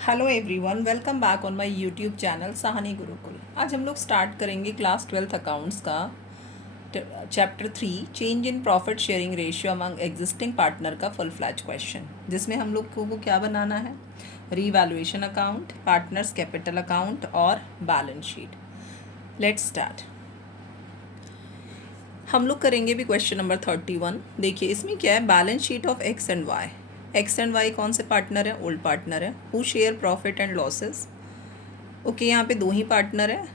Hello everyone, welcome back on my YouTube channel Sahni Gurukul. आज हम लोग स्टार्ट करेंगे क्लास 12th अकाउंट्स का chapter 3 change in profit sharing ratio among existing partner का full fledge question, जिसमें हम लोग को क्या बनाना है, revaluation account, partners capital account और बैलेंस शीट। Let's start. हम लोग करेंगे भी क्वेश्चन नंबर 31। देखिए इसमें क्या है, balance sheet of X and Y. X and Y कौन से पार्टनर है? ओल्ड पार्टनर है। Who share profit and losses. Okay, यहाँ पे दो ही पार्टनर है,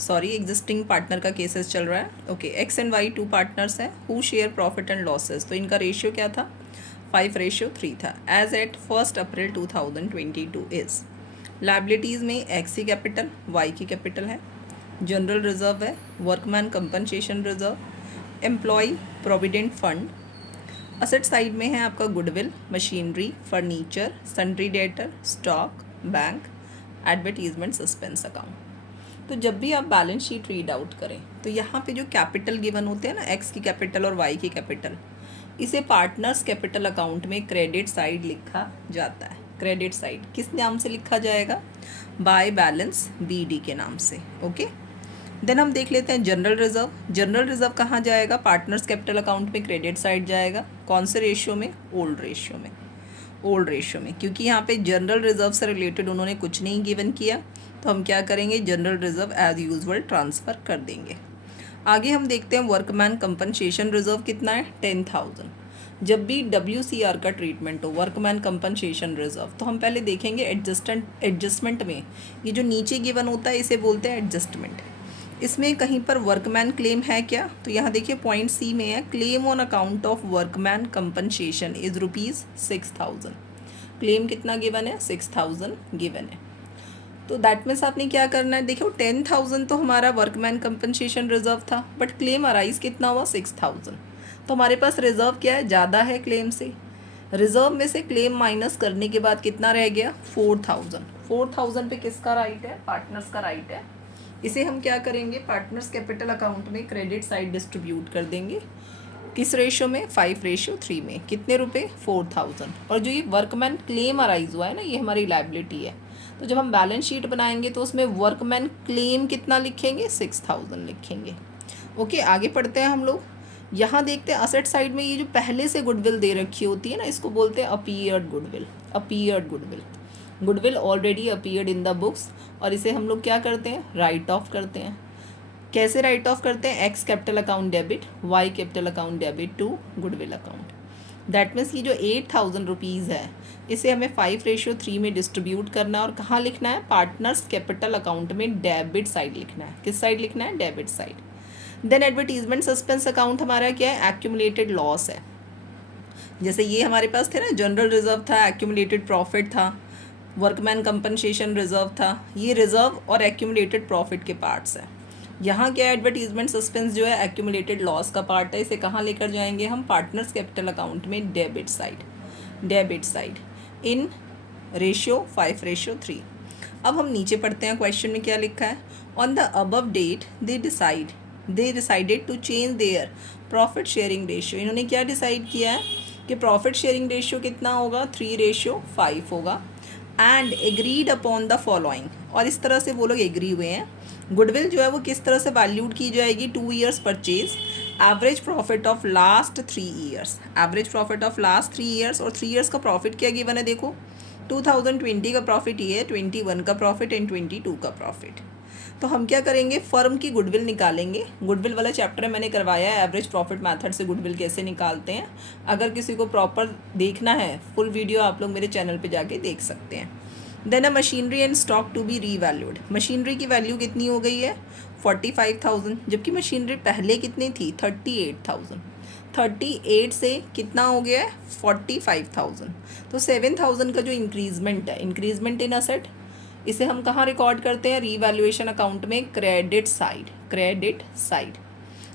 सॉरी एग्जिस्टिंग पार्टनर का केसेस चल रहा है। Okay, X and Y two partners हैं। Who share profit and losses, तो इनका रेशियो क्या था? 5:3 था। As at 1 April 2022 is liabilities में एक्स की कैपिटल, वाई की कैपिटल है, जनरल रिजर्व है, workman compensation reserve, employ provident fund. Asset side में है आपका goodwill, machinery, furniture, sundry debtor, stock, bank, advertisement, suspense account. तो जब भी आप बैलेंस शीट रीड आउट करें तो यहाँ पे जो कैपिटल गिवन होते हैं ना, एक्स की कैपिटल और वाई की कैपिटल, इसे पार्टनर्स कैपिटल अकाउंट में क्रेडिट साइड लिखा जाता है। क्रेडिट साइड किस नाम से लिखा जाएगा? बाय बैलेंस BD के नाम से। ओके, देन हम देख लेते हैं जनरल रिजर्व। जनरल रिजर्व कहाँ जाएगा? पार्टनर्स कैपिटल अकाउंट में क्रेडिट साइड जाएगा। कौन से रेशियो में? ओल्ड रेशियो में। ओल्ड रेशियो में, क्योंकि यहाँ पे जनरल रिजर्व से रिलेटेड उन्होंने कुछ नहीं गिवन किया, तो हम क्या करेंगे, general reserve as usual transfer कर देंगे। आगे हम देखते हैं वर्कमैन कंपनसेशन रिजर्व कितना है? 10,000। जब भी WCR का ट्रीटमेंट हो, वर्कमैन कंपनसेशन रिजर्व, तो हम पहले देखेंगे एडजस्टमेंट में ये जो नीचे गिवन होता है इसे बोलते हैं एडजस्टमेंट। इसमें कहीं पर वर्कमैन क्लेम है क्या? तो यहाँ देखिए पॉइंट C में है, claim on account of workman compensation is ₹6,000। Claim कितना गिवन है? 6,000 गिवन है। तो दैट मीन्स आपने क्या करना है, देखो 10,000 तो हमारा वर्कमैन कंपनसेशन रिजर्व था, बट क्लेम अराइज कितना हुआ? 6,000। तो हमारे पास रिजर्व क्या है? ज़्यादा है क्लेम से। रिजर्व में से क्लेम माइनस करने के बाद कितना रह गया? 4,000। 4,000 पे किसका राइट है? पार्टनर्स का राइट है। इसे हम क्या करेंगे, पार्टनर्स कैपिटल अकाउंट में क्रेडिट साइड डिस्ट्रीब्यूट कर देंगे। किस रेशो में? 5:3 में। कितने रुपए? 4,000। और जो ये वर्कमैन क्लेम अराइज हुआ है ना, ये हमारी लाइबिलिटी है। तो जब हम बैलेंस शीट बनाएंगे तो उसमें वर्कमैन क्लेम कितना लिखेंगे? 6,000 लिखेंगे। ओके, आगे पढ़ते हैं हम लोग। यहाँ देखते हैं असेट साइड में ये जो पहले से गुडविल दे रखी होती है ना, इसको बोलते हैं appeared goodwill. Appeared goodwill, goodwill already appeared in the books, और इसे हम लोग क्या करते हैं? राइट ऑफ करते हैं। कैसे राइट ऑफ करते हैं? X capital account debit, Y capital account debit to goodwill account. That means ये जो 8,000 रुपीज़ है, इसे हमें 5:3 में डिस्ट्रीब्यूट करना है। और कहाँ लिखना है? पार्टनर्स कैपिटल अकाउंट में डेबिट साइड लिखना है। किस साइड लिखना है? Debit side. Then advertisement suspense account हमारा क्या है? एक्यूमुलेटेड लॉस है। जैसे ये हमारे पास थे ना, जनरल रिजर्व था, एक्यूमुलेटेड प्रॉफिट था, वर्कमैन कंपनसेशन रिजर्व था। ये रिजर्व और एक्यूमुलेटेड प्रॉफिट के पार्ट्स हैं। यहाँ क्या एडवर्टीजमेंट सस्पेंस जो है एक्यूमुलेटेड लॉस का पार्ट है। इसे कहाँ लेकर जाएंगे हम? पार्टनर्स कैपिटल अकाउंट में debit side. Debit side in ratio 5:3। अब हम नीचे पढ़ते हैं, क्वेश्चन में क्या लिखा है? On the above date they decided to change their profit sharing ratio. इन्होंने क्या डिसाइड किया है कि प्रॉफिट शेयरिंग रेशियो कितना होगा? 3:5 होगा। And agreed upon the following, और इस तरह से वो लोग एग्री हुए हैं। गुडविल जो है वो किस तरह से वैल्यूड की जाएगी? 2 years purchase, average profit of last 3 years. Average profit of last 3 years, और 3 ईयर्स का प्रॉफिट क्या गिवन है? देखो 2020 का प्रॉफिट ये है, 21 का प्रॉफिट एंड 22 का प्रॉफिट। तो हम क्या करेंगे, फर्म की गुडविल निकालेंगे। गुडविल वाला चैप्टर मैंने करवाया है, एवरेज प्रॉफिट मेथड से गुडविल कैसे निकालते हैं। अगर किसी को प्रॉपर देखना है फुल वीडियो, आप लोग मेरे चैनल पे जाके देख सकते हैं। Then a machinery and stock to be revalued. Machinery की वैल्यू कितनी हो गई है? 45,000, जबकि मशीनरी पहले कितनी थी? 38,000। 38 से कितना हो गया है? 45,000। तो 7,000 का जो इंक्रीजमेंट है, इंक्रीजमेंट इन असेट, इसे हम कहाँ रिकॉर्ड करते हैं? रीवैल्यूएशन अकाउंट में credit side. Credit side.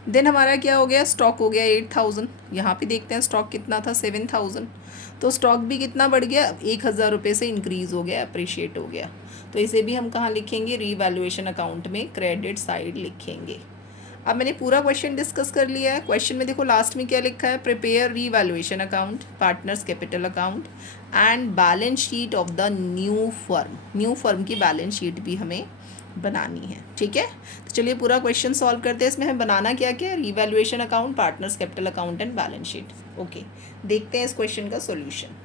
Then हमारा क्या हो गया? स्टॉक हो गया 8,000। यहाँ पे देखते हैं स्टॉक कितना था? 7,000। तो स्टॉक भी कितना बढ़ गया? 1,000 रुपये से इंक्रीज़ हो गया, अप्रिशिएट हो गया। तो इसे भी हम कहाँ लिखेंगे? रीवैल्यूएशन अकाउंट में क्रेडिट साइड लिखेंगे। अब मैंने पूरा क्वेश्चन डिस्कस कर लिया है। क्वेश्चन में देखो लास्ट में क्या लिखा है, prepare revaluation account, partners capital account and balance sheet of the new firm. New firm की बैलेंस शीट भी हमें बनानी है, ठीक है। तो चलिए पूरा क्वेश्चन सॉल्व करते हैं। इसमें हमें बनाना क्या क्या है, revaluation account, partners capital account and balance sheet. Okay, देखते हैं इस क्वेश्चन का सॉल्यूशन।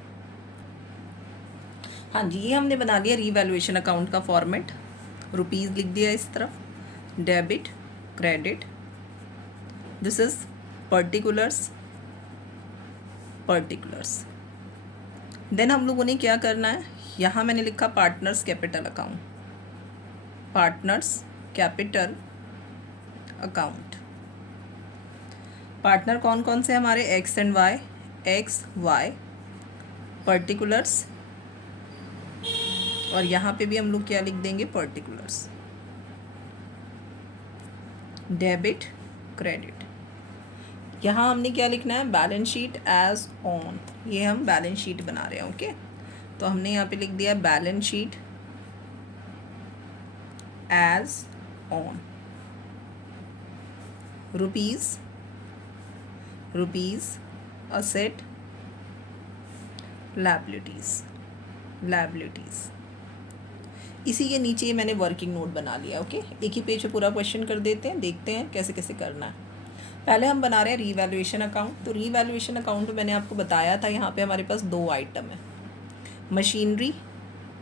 हाँ जी, ये हमने बना लिया रीवैल्यूएशन अकाउंट का फॉर्मेट। रुपीज़ लिख दिया इस तरफ, debit credit, this is particulars. देन हम लोगों ने क्या करना है, यहाँ मैंने लिखा partners capital account, partners capital account. Partner कौन कौन से हमारे, X and Y, X Y, particulars, और यहाँ पे भी हम लोग क्या लिख देंगे, पर्टिकुलर्स, डेबिट क्रेडिट। यहाँ हमने क्या लिखना है, बैलेंस शीट एज ऑन। ये हम बैलेंस शीट बना रहे हैं, ओके। तो हमने यहाँ पे लिख दिया balance sheet as on, rupees asset, liabilities. इसी के नीचे मैंने वर्किंग नोट बना लिया, ओके। एक ही पेज पे पूरा क्वेश्चन कर देते हैं, देखते हैं कैसे कैसे करना है। पहले हम बना रहे हैं रीवैल्यूएशन अकाउंट। तो रीवैल्यूएशन अकाउंट में मैंने आपको बताया था, यहाँ पे हमारे पास दो आइटम है। मशीनरी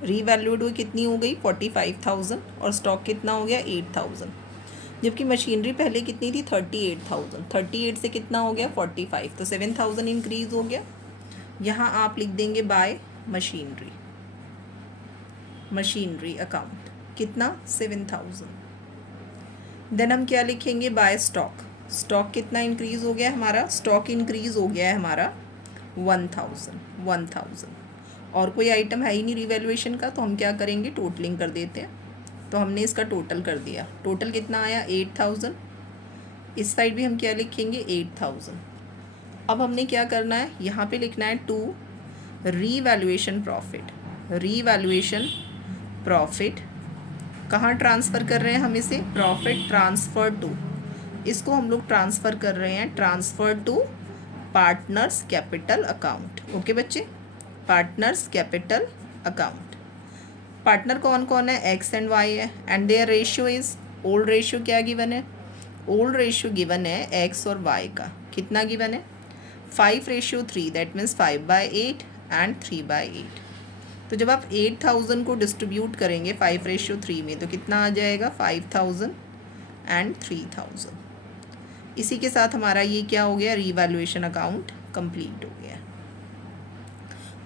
रीवैल्यूड हुई, कितनी हो गई, 45,000, और स्टॉक कितना हो गया, 8,000। जबकि मशीनरी पहले कितनी थी, 38,000। 38 से कितना हो गया, 45, तो 7,000 इंक्रीज़ हो गया। यहाँ आप लिख देंगे बाय मशीनरी अकाउंट, कितना, 7,000। देन हम क्या लिखेंगे, बाय स्टॉक कितना इंक्रीज़ हो गया हमारा, स्टॉक इंक्रीज़ हो गया है हमारा 1,000। और कोई आइटम है ही नहीं रिवैल्यूएशन का, तो हम क्या करेंगे, टोटलिंग कर देते हैं। तो हमने इसका टोटल कर दिया, टोटल कितना आया, 8,000। इस साइड भी हम क्या लिखेंगे, 8,000। अब हमने क्या करना है, यहाँ पे लिखना है टू रीवैल्यूएशन प्रॉफिट। कहाँ ट्रांसफ़र कर रहे हैं हम इसे, प्रॉफिट ट्रांसफ़र टू, इसको हम लोग ट्रांसफ़र कर रहे हैं, transfer to partners capital account. Okay बच्चे, पार्टनर्स कैपिटल अकाउंट। पार्टनर कौन कौन है, एक्स एंड वाई है, and their ratio is, old ratio क्या गिवन है, ओल्ड रेशियो गिवन है एक्स और वाई का, कितना गिवन है, 5:3, दैट मीन्स 5/8 एंड 3/8। तो जब आप 8,000 को डिस्ट्रीब्यूट करेंगे 5:3 में, तो कितना आ जाएगा, 5,000 एंड 3,000। इसी के साथ हमारा ये क्या हो गया, रीवैल्यूएशन अकाउंट कंप्लीट हो गया।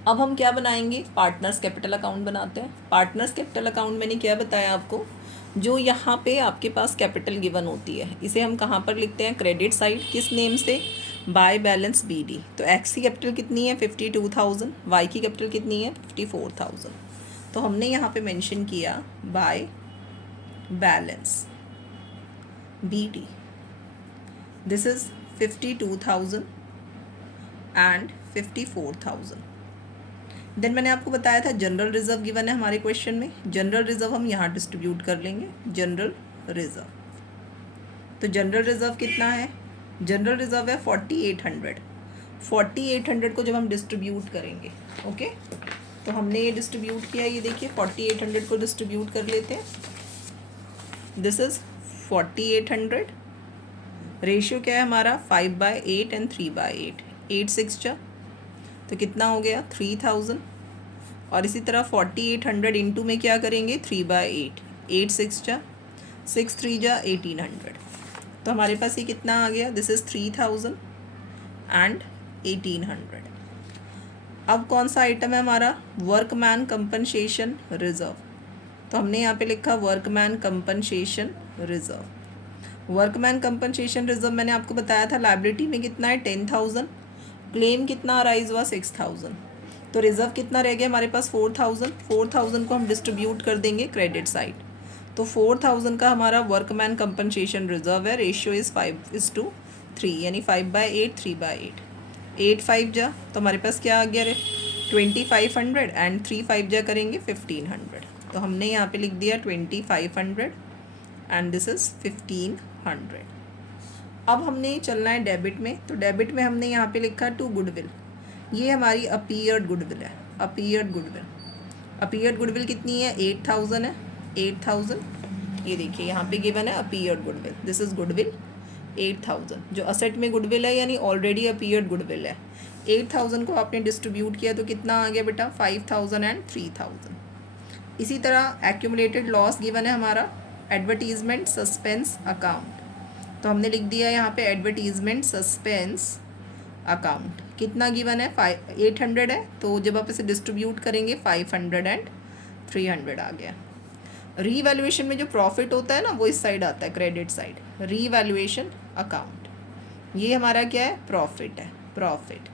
अब हम क्या बनाएंगे, पार्टनर्स कैपिटल अकाउंट बनाते हैं। पार्टनर्स कैपिटल अकाउंट मैंने क्या बताया आपको, जो यहाँ पे आपके पास कैपिटल गिवन होती है, इसे हम कहाँ पर लिखते हैं, क्रेडिट साइड, किस नेम से, बाय बैलेंस BD। तो एक्स की कैपिटल कितनी है, 52,000, वाई की कैपिटल कितनी है, 54,000। तो हमने यहाँ पे मेंशन किया by balance BD, this is 52,000 and 54,000। Then मैंने आपको बताया था जनरल रिजर्व गिवन है हमारे क्वेश्चन में, जनरल रिजर्व हम यहाँ डिस्ट्रीब्यूट कर लेंगे, जनरल रिजर्व। तो जनरल रिजर्व कितना है, जनरल रिजर्व है 4,800। 4,800 को जब हम डिस्ट्रीब्यूट करेंगे, ओके, तो हमने ये डिस्ट्रीब्यूट किया, ये देखिए 4,800 को डिस्ट्रीब्यूट कर लेते हैं। दिस इज़ 4,800, रेशियो क्या है हमारा, 5/8 एंड 3/8, 8 6 जा, तो कितना हो गया, 3,000। और इसी तरह 4,800 इंटू में क्या करेंगे, 3/8, 8 6 जा, 6 3 जा, 1,800। तो हमारे पास ये कितना आ गया, दिस इज़ 3,000 एंड 1,800। अब कौन सा आइटम है हमारा, वर्कमैन कंपनसेशन रिजर्व। तो हमने यहाँ पे लिखा workman compensation reserve. Workman compensation reserve मैंने आपको बताया था, लायबिलिटी में कितना है, 10,000, क्लेम कितना राइज हुआ, 6,000। तो रिजर्व कितना रह गया हमारे पास, 4,000। 4,000 को हम डिस्ट्रीब्यूट कर देंगे क्रेडिट साइड, तो 4,000 का हमारा वर्कमैन कंपनसेशन रिजर्व है, रेशियो इज़ 5:3, यानी 5/8 3/8, 8 5 जा, तो हमारे पास क्या आ गया, 2,500 एंड 3 5 जा करेंगे 1,500। तो हमने यहाँ पे लिख दिया 2,500 एंड दिस इज़ 1,500। अब हमने चलना है डेबिट में, तो डेबिट में हमने यहाँ पे लिखा टू गुडविल, ये हमारी अपीयर्ड गुडविल है, अपीयर्ड गुडविल। अपीयर्ड गुडविल कितनी है, 8000 है, 8000। ये देखिए यहाँ पे गिवन है appeared goodwill, this is goodwill 8000, जो असेट में गुडविल है यानी ऑलरेडी अपीयर्ड गुडविल है। 8000 को आपने डिस्ट्रीब्यूट किया तो कितना आ गया बेटा, 5000 एंड 3000। इसी तरह एक्यूमुलेटेड लॉस गिवन है हमारा एडवर्टीजमेंट सस्पेंस अकाउंट, तो हमने लिख दिया यहाँ पे एडवर्टीजमेंट सस्पेंस अकाउंट। कितना गिवन है, 800 है, तो जब आप इसे डिस्ट्रीब्यूट करेंगे 500 एंड 300 आ गया। रीवैल्यूएशन में जो प्रॉफिट होता है ना वो इस साइड आता है, क्रेडिट साइड, रीवैल्यूएशन अकाउंट, ये हमारा क्या है, प्रॉफिट है, प्रॉफिट।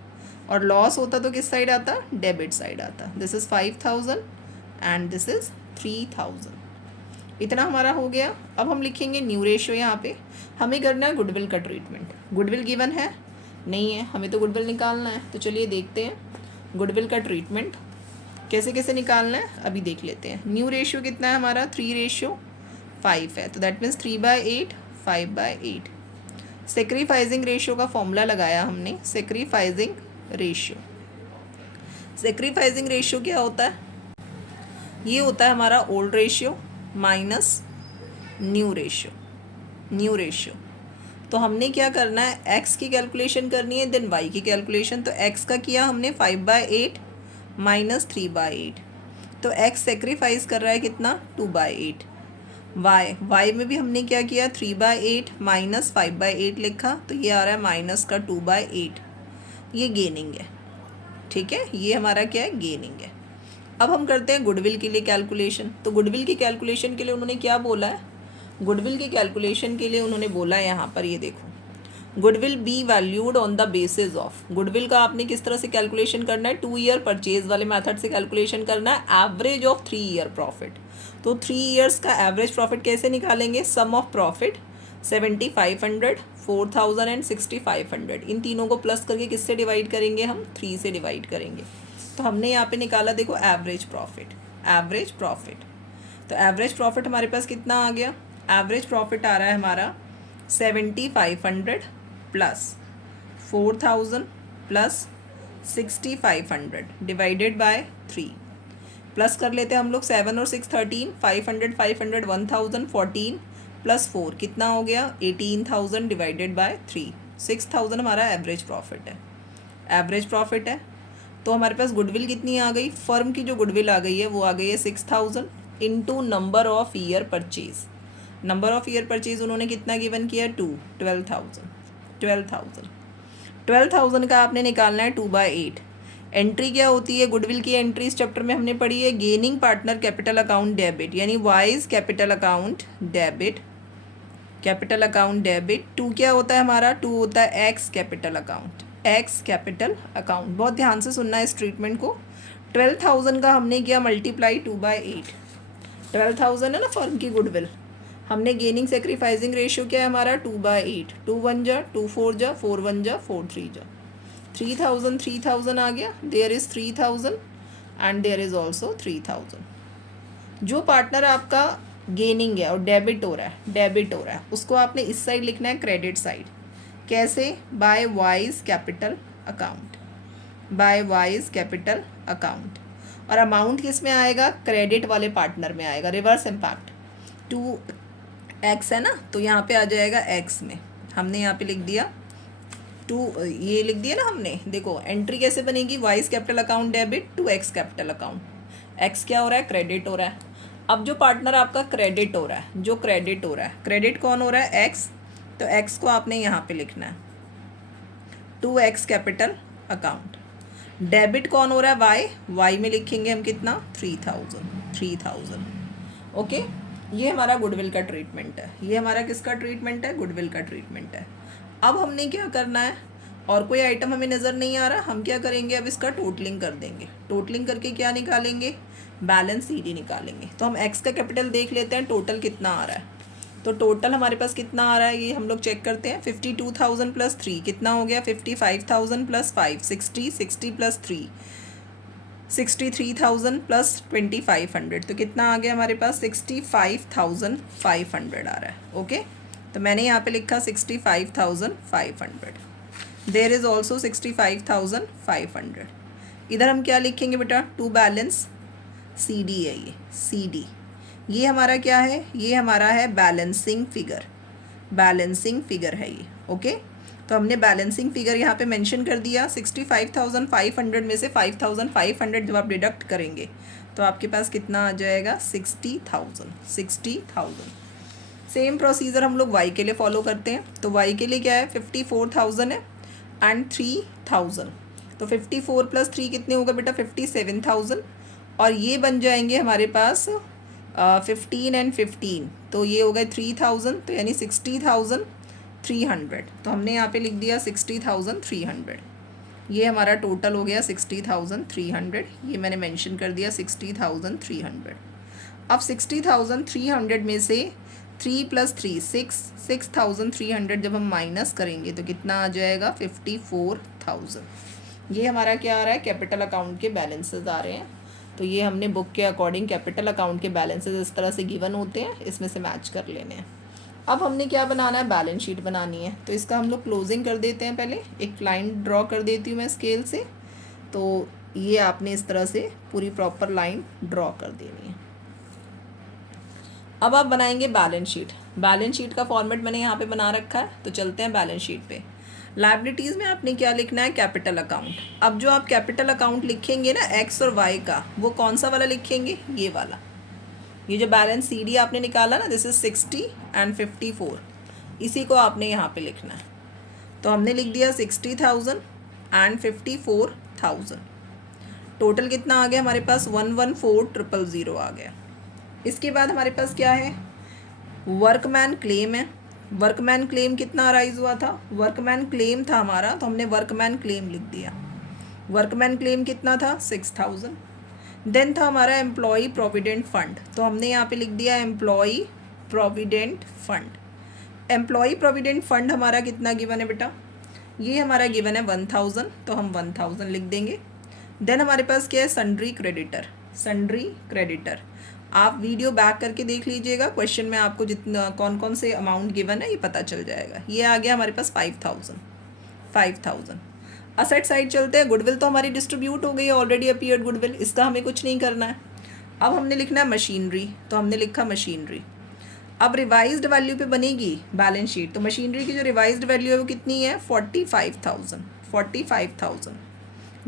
और लॉस होता तो किस साइड आता, डेबिट साइड आता। This is 5000 and this is 3000। इतना हमारा हो गया। अब हम लिखेंगे न्यू रेशियो, यहाँ पे हमें करना है गुडविल का ट्रीटमेंट। गुडविल गिवन है नहीं है, हमें तो गुडविल निकालना है, तो चलिए देखते हैं गुडविल का ट्रीटमेंट कैसे कैसे निकालना है, अभी देख लेते हैं। न्यू रेशियो कितना है हमारा, 3:5 है, तो दैट मीन्स 3/8 5/8। सेक्रीफाइजिंग रेशियो का फॉर्मूला लगाया हमने, सेक्रीफाइजिंग रेशियो। सेक्रीफाइजिंग रेशियो क्या होता है, ये होता है हमारा old ratio minus new ratio, new ratio. तो हमने क्या करना है, x की कैलकुलेशन करनी है, देन y की कैलकुलेशन। तो x का किया हमने 5/8 माइनस 3/8, तो x सेक्रीफाइस कर रहा है कितना, 2/8। y में भी हमने क्या किया, 3/8 माइनस 5/8 लिखा, तो ये आ रहा है माइनस का 2/8, ये गेनिंग है, ठीक है, ये हमारा क्या है, गेनिंग है। अब हम करते हैं गुडविल के लिए कैलकुलेशन। तो गुडविल की कैलकुलेशन के लिए उन्होंने क्या बोला है, गुडविल की कैलकुलेशन के लिए उन्होंने बोला है यहाँ पर, ये देखो, goodwill be valued on the basis of. Goodwill का आपने किस तरह से कैलकुलेशन करना है, 2 ईयर परचेज वाले मेथड से कैलकुलेशन करना है, एवरेज ऑफ 3 ईयर प्रॉफिट। तो 3 ईयर्स का एवरेज प्रॉफिट कैसे निकालेंगे, सम ऑफ प्रॉफिट 7500, 4000 एंड 6500, इन तीनों को प्लस करके किससे डिवाइड करेंगे, हम 3 से डिवाइड करेंगे। तो हमने यहाँ पे निकाला, देखो, एवरेज प्रॉफिट, एवरेज प्रॉफिट। तो एवरेज प्रॉफिट हमारे पास कितना आ गया, एवरेज प्रॉफिट आ रहा है हमारा 7500 plus 4000 plus 6500 divided by 3। Plus कर लेते हैं हम लोग, 7 और 6 13, 500 500 1000 14 प्लस 4 कितना हो गया, 18000 डिवाइडेड बाय 3। 6000 हमारा एवरेज प्रॉफिट है, एवरेज प्रॉफिट है। तो हमारे पास गुडविल कितनी आ गई, फर्म की जो गुडविल आ गई है वो आ गई है 6000 into number of year purchase. Number of year purchase उन्होंने कितना गिवन किया, 12,000 का आपने निकालना है 2/8। एंट्री क्या होती है, गुडविल की एंट्री इस चैप्टर में हमने पढ़ी है, gaining partner capital account debit, यानी Y's capital account debit, capital account debit. 2 क्या होता है हमारा, 2 होता है X capital account, X capital account. बहुत ध्यान से सुनना है इस ट्रीटमेंट को। 12,000 का हमने किया मल्टीप्लाई 2/8, 12,000 है ना फर्म की गुडविल, हमने गेनिंग सेक्रीफाइजिंग रेशियो क्या है हमारा, 2/8, 2 1 जा 2 4 जा 4 1 जा 4 3 जा, 3000 आ गया, there is 3000 and there is also 3000। जो पार्टनर आपका गेनिंग है और डेबिट हो रहा है, डेबिट हो रहा है, उसको आपने इस साइड लिखना है, क्रेडिट साइड। कैसे, by Y's capital account, by Y's capital account. और अमाउंट किस में आएगा, क्रेडिट वाले पार्टनर में आएगा, रिवर्स इम्पैक्ट। 2x है ना, तो यहाँ पे आ जाएगा x में, हमने यहाँ पे लिख दिया 2, ये लिख दिया ना हमने। देखो एंट्री कैसे बनेगी, Y's capital account debit to X capital account. x क्या हो रहा है, क्रेडिट हो रहा है। अब जो पार्टनर आपका क्रेडिट हो रहा है, जो क्रेडिट हो रहा है, क्रेडिट कौन हो रहा है, x, तो x को आपने यहाँ पे लिखना है 2x कैपिटल अकाउंट। डेबिट कौन हो रहा है, y में लिखेंगे हम कितना, 3000। ओके, ये हमारा गुडविल का ट्रीटमेंट है, ये हमारा किसका ट्रीटमेंट है, गुडविल का ट्रीटमेंट है। अब हमने क्या करना है, और कोई आइटम हमें नज़र नहीं आ रहा, हम क्या करेंगे, अब इसका टोटलिंग कर देंगे। टोटलिंग करके क्या निकालेंगे, बैलेंस CD निकालेंगे। तो हम x का कैपिटल देख लेते हैं, टोटल कितना आ रहा है। तो टोटल हमारे पास कितना आ रहा है, ये हम लोग चेक करते हैं। 52,000 प्लस 3 कितना हो गया, 55,000 प्लस 5 60, 60 प्लस 3 63,000 प्लस 2,500, तो कितना आ गया हमारे पास, 65,500 आ रहा है। ओके, तो मैंने यहाँ पे लिखा 65,500। There is also 65,500। इधर हम क्या लिखेंगे बेटा, टू बैलेंस सी डी है ये, सी डी। ये हमारा क्या है, ये हमारा है बैलेंसिंग फिगर, बैलेंसिंग फिगर है ये। ओके, तो हमने बैलेंसिंग फिगर यहाँ पे मेंशन कर दिया। 65,500 में से 5,500 जब आप डिडक्ट करेंगे तो आपके पास कितना आ जाएगा, 60,000, 60,000। सेम प्रोसीजर हम लोग वाई के लिए फॉलो करते हैं। तो वाई के लिए क्या है, 54,000 है एंड 3,000। तो 54 + 3 कितने होगा बेटा, 57,000। और ये बन जाएंगे हमारे पास 15 एंड 15, तो ये हो गए 3,000, तो यानी 60,300। तो हमने यहाँ पे लिख दिया 60,300। ये हमारा टोटल हो गया 60,300। ये मैंने मेंशन कर दिया 60,300। अब 60,300 में से 3 + 3 6,300 जब हम माइनस करेंगे तो कितना आ जाएगा, 54,000। ये हमारा क्या आ रहा है, कैपिटल अकाउंट के बैलेंसेस आ रहे हैं। तो ये हमने बुक के अकॉर्डिंग कैपिटल अकाउंट के बैलेंसेस इस तरह से गिवन होते हैं, इसमें से मैच कर लेने हैं। अब हमने क्या बनाना है, बैलेंस शीट बनानी है। तो इसका हम लोग क्लोजिंग कर देते हैं। पहले एक लाइन ड्रॉ कर देती हूँ मैं स्केल से। तो ये आपने इस तरह से पूरी प्रॉपर लाइन ड्रॉ कर देनी है। अब आप बनाएंगे बैलेंस शीट। बैलेंस शीट का फॉर्मेट मैंने यहाँ पे बना रखा है। तो चलते हैं बैलेंस शीट पे। लायबिलिटीज़ में आपने क्या लिखना है, कैपिटल अकाउंट। अब जो आप कैपिटल अकाउंट लिखेंगे ना एक्स और वाई का, वो कौन सा वाला लिखेंगे, ये वाला। ये जो बैलेंस सी डी आपने निकाला ना, दिस इज 60 एंड 54, इसी को आपने यहाँ पे लिखना है। तो हमने लिख दिया 60,000 एंड 54,000। टोटल कितना आ गया हमारे पास, 114,000 आ गया। इसके बाद हमारे पास क्या है, वर्कमैन क्लेम है। वर्कमैन क्लेम कितना राइज हुआ था, वर्कमैन क्लेम था हमारा, तो हमने वर्कमैन क्लेम लिख दिया। वर्कमैन क्लेम कितना था, 6,000। देन था हमारा एम्प्लॉई प्रोविडेंट फंड, तो हमने यहाँ पे लिख दिया employee provident fund. Employee provident fund हमारा कितना गिवन है बेटा, ये हमारा गिवन है 1,000, तो हम 1,000 लिख देंगे। देन हमारे पास क्या है, सन्ड्री क्रेडिटर। सन्ड्री क्रेडिटर आप वीडियो बैक करके देख लीजिएगा, क्वेश्चन में आपको जितना कौन कौन से अमाउंट गिवन है ये पता चल जाएगा। ये आ गया हमारे पास 5,000। असेट साइड चलते हैं। गुडविल तो हमारी डिस्ट्रीब्यूट हो गई है, ऑलरेडी अपीयर्ड गुडविल, इसका हमें कुछ नहीं करना है। अब हमने लिखना है मशीनरी, तो हमने लिखा मशीनरी। अब रिवाइज्ड वैल्यू पे बनेगी बैलेंस शीट। तो मशीनरी की जो रिवाइज्ड वैल्यू है वो कितनी है, 45,000।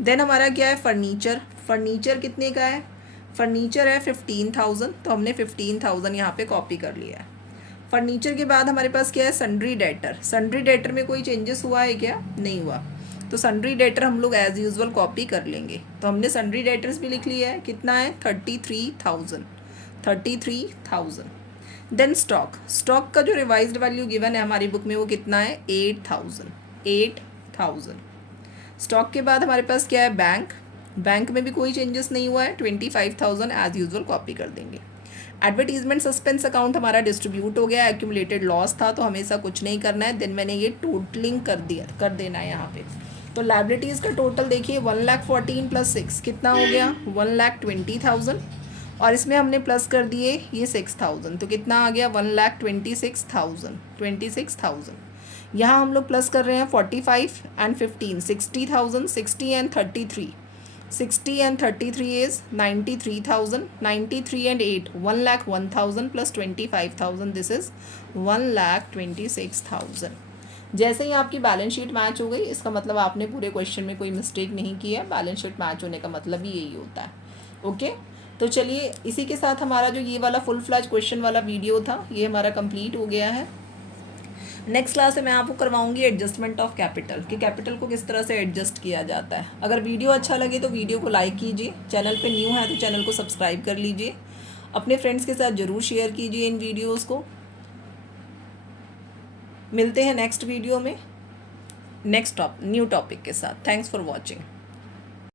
देन हमारा क्या है, फर्नीचर। फर्नीचर कितने का है, फर्नीचर है 15,000, तो हमने 15,000 यहाँ पे कॉपी कर लिया है। फर्नीचर के बाद हमारे पास क्या है, सन्ड्री डेटर। सन्ड्री डेटर में कोई चेंजेस हुआ है क्या, नहीं हुआ, तो सन्ड्री डेटर हम लोग एज यूजुअल कॉपी कर लेंगे। तो हमने सन्ड्री डेटर्स भी लिख लिया है, कितना है, 33,000। Then stock. स्टॉक का जो रिवाइज्ड वैल्यू गिवन है हमारी बुक में वो कितना है, 8,000। स्टॉक के बाद हमारे पास क्या है, बैंक। बैंक में भी कोई चेंजेस नहीं हुआ है, 25,000 एज यूजुअल कॉपी कर देंगे। एडवर्टीजमेंट सस्पेंस अकाउंट हमारा डिस्ट्रीब्यूट हो गया, एक्यूमुलेटेड लॉस था, तो हमेशा कुछ नहीं करना है। देन मैंने ये टोटलिंग कर देना है यहाँ पे। तो लायबिलिटीज़ का टोटल देखिए 1,14,000 + 6 कितना हो गया, 1,20,000। और इसमें हमने प्लस कर दिए ये 6,000, तो कितना आ गया, 1,26,000। यहाँ हम लोग प्लस कर रहे हैं 45 and 15, 60,000, 60 and 33, 60 and 33 is 93,000, 93 and 8, 1,01,000 + 25,000, this is 1,26,000। जैसे ही आपकी बैलेंस शीट मैच हो गई, इसका मतलब आपने पूरे क्वेश्चन में कोई मिस्टेक नहीं की है। बैलेंस शीट मैच होने का मतलब ही यही होता है। ओके, तो चलिए इसी के साथ हमारा जो ये वाला फुल फ्लैज क्वेश्चन वाला वीडियो था ये हमारा कंप्लीट हो गया है। नेक्स्ट क्लास में मैं आपको करवाऊंगी एडजस्टमेंट ऑफ कैपिटल, कि कैपिटल को किस तरह से एडजस्ट किया जाता है। अगर वीडियो अच्छा लगे तो वीडियो को लाइक कीजिए, चैनल पे न्यू है तो चैनल को सब्सक्राइब कर लीजिए, अपने फ्रेंड्स के साथ ज़रूर शेयर कीजिए इन वीडियोज़ को। मिलते हैं नेक्स्ट वीडियो में न्यू टॉपिक के साथ। Thanks for watching.